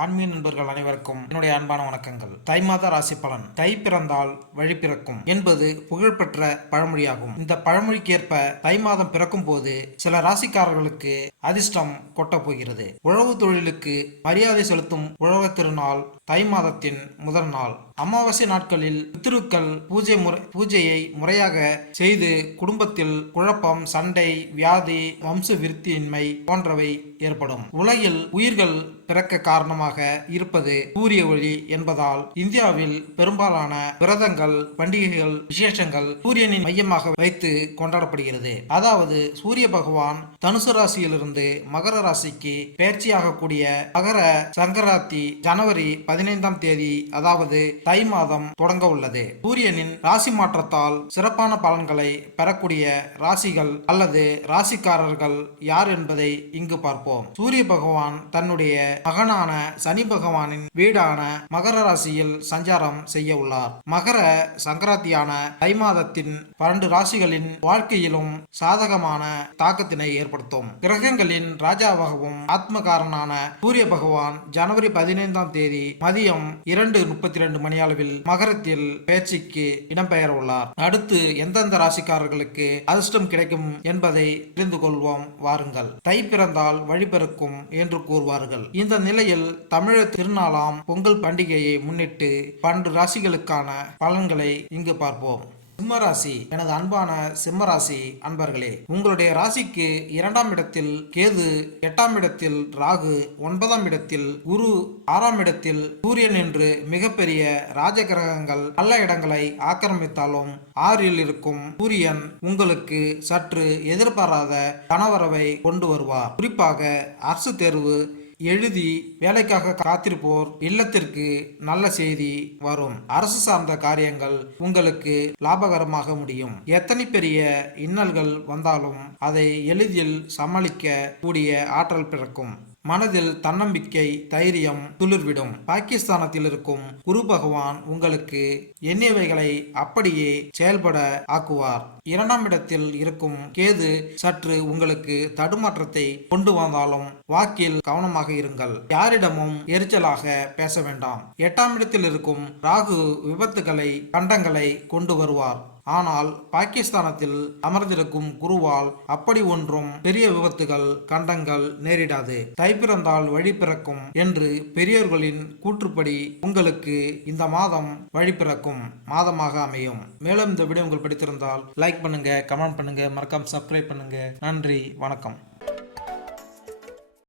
ஆன்மீக நண்பர்கள் அனைவருக்கும் என்னுடைய அன்பான வணக்கங்கள். தை மாத ராசி பலன். தை பிறந்தால் வழி பிறக்கும் என்பது புகழ்பெற்ற பழமொழியாகும். இந்த பழமொழிக்கேற்ப தை மாதம் பிறக்கும் போது சில ராசிக்காரர்களுக்கு அதிர்ஷ்டம் கொட்டப் போகிறது. உழவு தொழிலுக்கு மரியாதை செலுத்தும் உழவு திருநாள் தை மாதத்தின் முதல் நாள். அமாவாசை நாட்களில் பித்திருக்கள் பூஜை முறை பூஜையை முறையாக செய்து குடும்பத்தில் குழப்பம் சண்டை வியாதி வம்ச விருத்தியின்மை போன்றவை ஏற்படும். உலகில் உயிர்கள் பிறக்க காரணமாக இருப்பது சூரிய ஒளி என்பதால் இந்தியாவில் பெரும்பாலான விரதங்கள் பண்டிகைகள் விசேஷங்கள் சூரியனின் மையமாக வைத்து கொண்டாடப்படுகிறது. அதாவது சூரிய பகவான் தனுசு ராசியிலிருந்து மகர ராசிக்கு பயிற்சியாகக்கூடிய மகர சங்கராத்தி ஜனவரி பதினைந்தாம் தேதி அதாவது தை மாதம் தொடங்க உள்ளது. சூரியனின் ராசி மாற்றத்தால் சிறப்பான பலன்களை பெறக்கூடிய ராசிகள் அல்லது ராசிக்காரர்கள் யார் என்பதை இங்கு பார்ப்போம். சூரிய பகவான் தன்னுடைய மகனான சனி பகவானின் வீடான மகர ராசியில் சஞ்சாரம் செய்ய உள்ளார். மகர சங்கராந்தியான தை மாதத்தின் பன்னெண்டு ராசிகளின் வாழ்க்கையிலும் சாதகமான தாக்கத்தினை ஏற்படுத்தும். கிரகங்களின் ராஜாவாகவும் ஆத்மகாரனான சூரிய பகவான் ஜனவரி பதினைந்தாம் தேதி மதியம் இரண்டு முப்பத்தி ரெண்டு மணி அளவில் மகரத்தில் பேச்சுக்கு இடம்பெயர உள்ளார் அடுத்து எந்தெந்த ராசிக்காரர்களுக்கு அதிர்ஷ்டம் கிடைக்கும் என்பதை தெரிந்து கொள்வோம். வாருங்கள். தை பிறந்தால் வழிபிறக்கும் என்று கூறுவார்கள். இந்த நிலையில் தமிழர் திருநாளாம் பொங்கல் பண்டிகையை முன்னிட்டு பன்னெண்டு ராசிகளுக்கான பலன்களை இங்கு பார்ப்போம். சிம்மராசி எனது அன்பான சிம்மராசி அன்பர்களே உங்களுடைய ராசிக்கு இரண்டாம் இடத்தில் கேது எட்டாம் இடத்தில் ராகு ஒன்பதாம் இடத்தில் குரு ஆறாம் இடத்தில் சூரியன் என்று மிகப்பெரிய ராஜகிரகங்கள் நல்ல இடங்களை ஆக்கிரமித்தாலும் ஆறில் இருக்கும் சூரியன் உங்களுக்கு சற்று எதிர்பாராத கணவரவை கொண்டு வருவார். குறிப்பாக அரசு தேர்வு எழுதி வேலைக்காக காத்திருப்போர் இல்லத்திற்கு நல்ல செய்தி வரும். அரசு சார்ந்த காரியங்கள் உங்களுக்கு லாபகரமாக முடியும். எத்தனை பெரிய இன்னல்கள் வந்தாலும் அதை எளிதில் சமாளிக்க கூடிய ஆற்றல் பிறக்கும். மனதில் தன்னம்பிக்கை தைரியம் துளிர்விடும். பாகிஸ்தானத்தில் இருக்கும் குரு பகவான் உங்களுக்கு எண்ணியவைகளை அப்படியே செயல்பட ஆக்குவார். இரண்டாம் இடத்தில் இருக்கும் கேது சற்று உங்களுக்கு தடுமாற்றத்தை கொண்டு வந்தாலும் வாக்கில் கவனமாக இருங்கள். யாரிடமும் எரிச்சலாக பேச வேண்டாம். எட்டாம் இடத்தில் இருக்கும் ராகு விபத்துகளை கண்டங்களை கொண்டு வருவார். ஆனால் பாகிஸ்தானத்தில் அமர்ந்திருக்கும் குருவால் அப்படி ஒன்றும் பெரிய விபத்துகள் கண்டங்கள் நேரிடாது. தை பிறந்தால் வழி பிறக்கும் என்று பெரியோர்களின் கூற்றுப்படி உங்களுக்கு இந்த மாதம் வழி பிறக்கும் மாதமாக அமையும். மேலும் இந்த வீடியோ உங்களுக்கு பிடித்திருந்தால் லைக் பண்ணுங்க கமெண்ட் பண்ணுங்க மறக்காம சப்ஸ்கிரைப் பண்ணுங்க. நன்றி வணக்கம்.